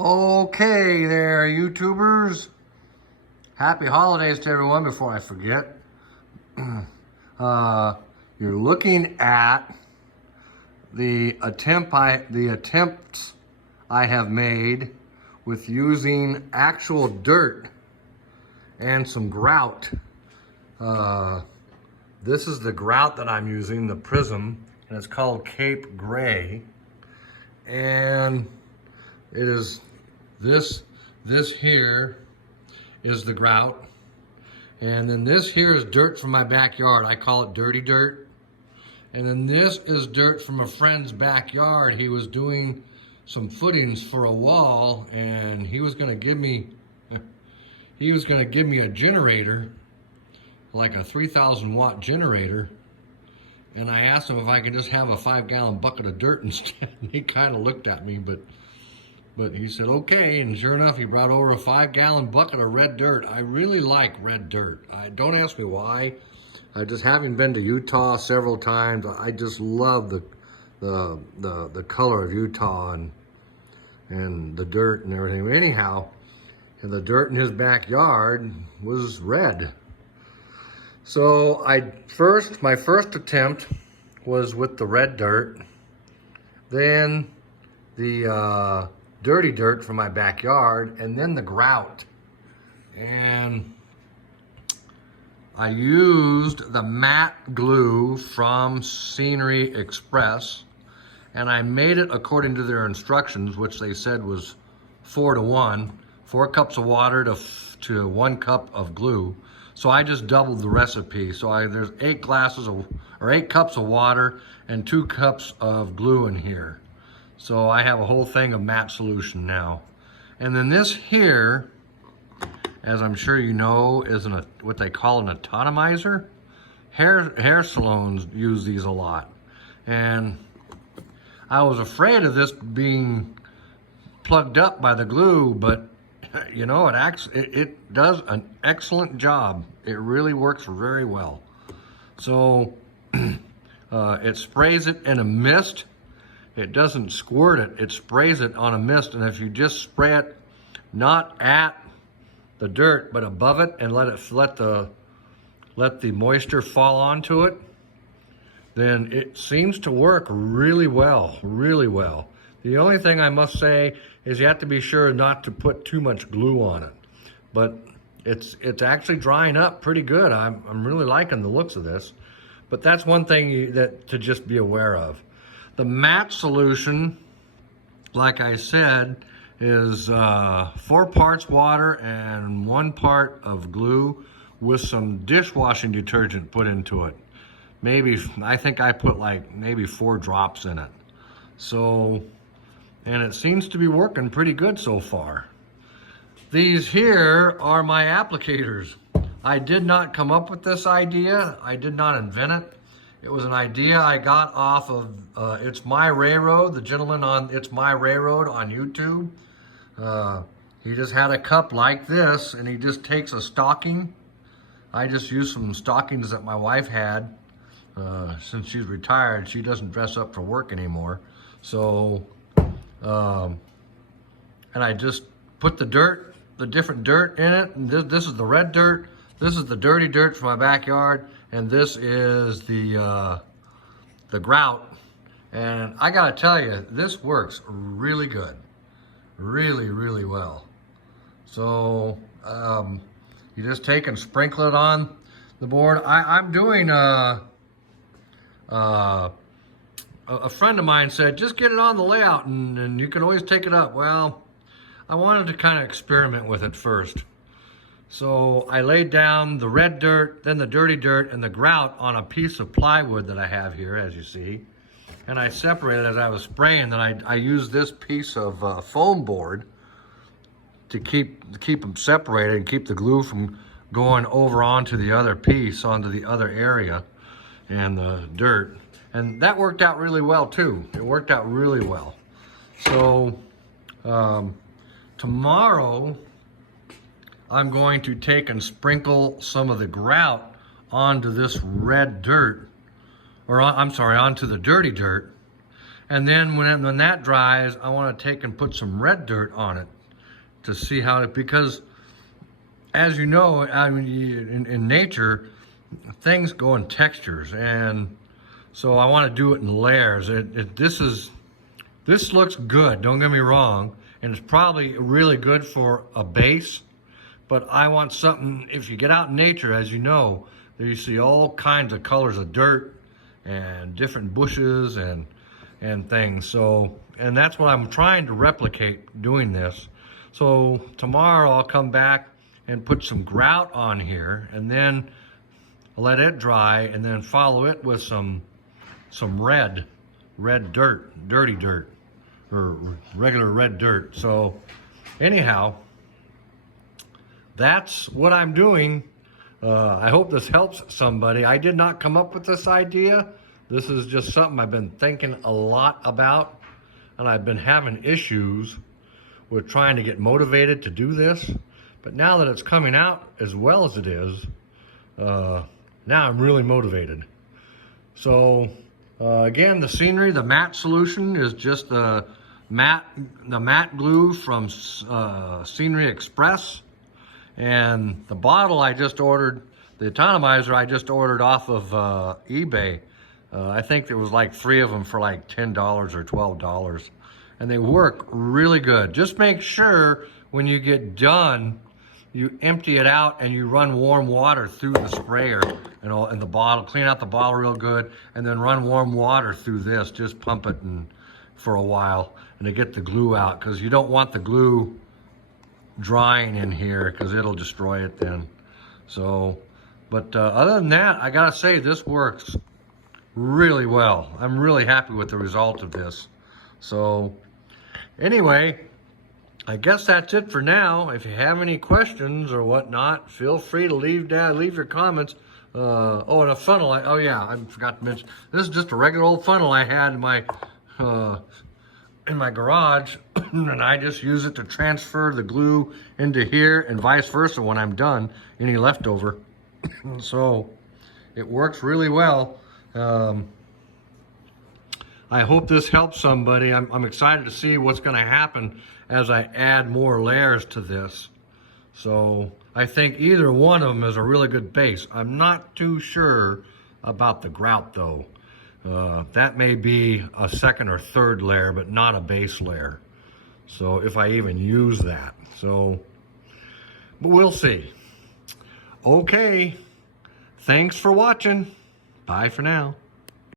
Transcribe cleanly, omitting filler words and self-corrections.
Okay there, YouTubers. Happy holidays to everyone before I forget. You're looking at the attempts I have made with using actual dirt and some grout. This is the grout that I'm using, the Prism, and it's called Cape Gray. And it is this here is the grout, and then this here is dirt from my backyard. I call it dirty dirt. And then this is dirt from a friend's backyard. He was doing some footings for a wall, and he was gonna give me a generator, like a 3,000 watt generator. And I asked him if I could just have a 5-gallon bucket of dirt instead. And he kind of looked at me, but he said, okay. And sure enough, he brought over a 5-gallon bucket of red dirt. I really like red dirt. Don't ask me why. Just having been to Utah several times, I just love the color of Utah and the dirt and everything. But anyhow, and the dirt in his backyard was red. So my first attempt was with the red dirt, then the dirty dirt from my backyard, and then the grout. And I used the matte glue from Scenery Express, and I made it according to their instructions, which they said was 4-to-1, 4 cups of water to 1 cup of glue. So I just doubled the recipe. So there's 8 cups of water and 2 cups of glue in here. So I have a whole thing of matte solution now. And then this here, as I'm sure you know, is what they call an atomizer. Hair salons use these a lot. And I was afraid of this being plugged up by the glue, but you know, it does an excellent job. It really works very well. So it sprays it in a mist. It doesn't squirt it, it sprays it on a mist. And if you just spray it not at the dirt, but above it, and let the moisture fall onto it, then it seems to work really well, really well. The only thing I must say is you have to be sure not to put too much glue on it. But it's actually drying up pretty good. I'm really liking the looks of this. But that's one thing to just be aware of. The matte solution, like I said, is 4 parts water and 1 part of glue with some dishwashing detergent put into it. I think I put maybe 4 drops in it. So, and it seems to be working pretty good so far. These here are my applicators. I did not come up with this idea. I did not invent it. It was an idea I got off of It's My Railroad, the gentleman on It's My Railroad on YouTube. He just had a cup like this, and he just takes a stocking. I just used some stockings that my wife had. Since she's retired, she doesn't dress up for work anymore. So, and I just put the different dirt in it. And this is the red dirt. This is the dirty dirt from my backyard. And this is the grout. And I gotta tell you, this works really good. Really, really well. So, you just take and sprinkle it on the board. I'm doing a friend of mine said, just get it on the layout and you can always take it up. Well, I wanted to kind of experiment with it first. So I laid down the red dirt, then the dirty dirt, and the grout on a piece of plywood that I have here, as you see. And I separated as I was spraying. Then I used this piece of foam board to keep them separated and keep the glue from going over onto the other piece, onto the other area, and the dirt. And that worked out really well too. It worked out really well. So tomorrow I'm going to take and sprinkle some of the grout onto this red dirt, onto the dirty dirt. And then when that dries, I want to take and put some red dirt on it to see how it, because as you know, I mean, in nature, things go in textures, and so I want to do it in layers. This looks good, don't get me wrong, and it's probably really good for a base, but I want something, if you get out in nature, as you know, there you see all kinds of colors of dirt and different bushes and things. So, and that's what I'm trying to replicate doing this. So tomorrow I'll come back and put some grout on here, and then let it dry, and then follow it with some red dirt, dirty dirt, or regular red dirt. So anyhow, that's what I'm doing. I hope this helps somebody. I did not come up with this idea. This is just something I've been thinking a lot about, and I've been having issues with trying to get motivated to do this. But now that it's coming out as well as it is, now I'm really motivated. So again, the scenery, the matte solution is just the matte glue from Scenery Express. And the bottle I just ordered, the atomizer I just ordered off of eBay. I think there was like 3 of them for like $10 or $12. And they work really good. Just make sure when you get done, you empty it out and you run warm water through the sprayer and the bottle. Clean out the bottle real good, and then run warm water through this. Just pump it for a while and to get the glue out, because you don't want the glue drying in here because it'll destroy it then. So, but other than that, I gotta say this works really well. I'm really happy with the result of this. So anyway, I guess that's it for now. If you have any questions or whatnot, feel free to leave your comments. Oh, and a funnel. Oh yeah, I forgot to mention. This is just a regular old funnel I had in my garage, and I just use it to transfer the glue into here and vice versa when I'm done, any leftover. So it works really well. I hope this helps somebody. I'm excited to see what's going to happen as I add more layers to this. So I think either one of them is a really good base. I'm not too sure about the grout though. That may be a second or third layer, but not a base layer. So if I even use that. So, but we'll see. Okay. Thanks for watching. Bye for now.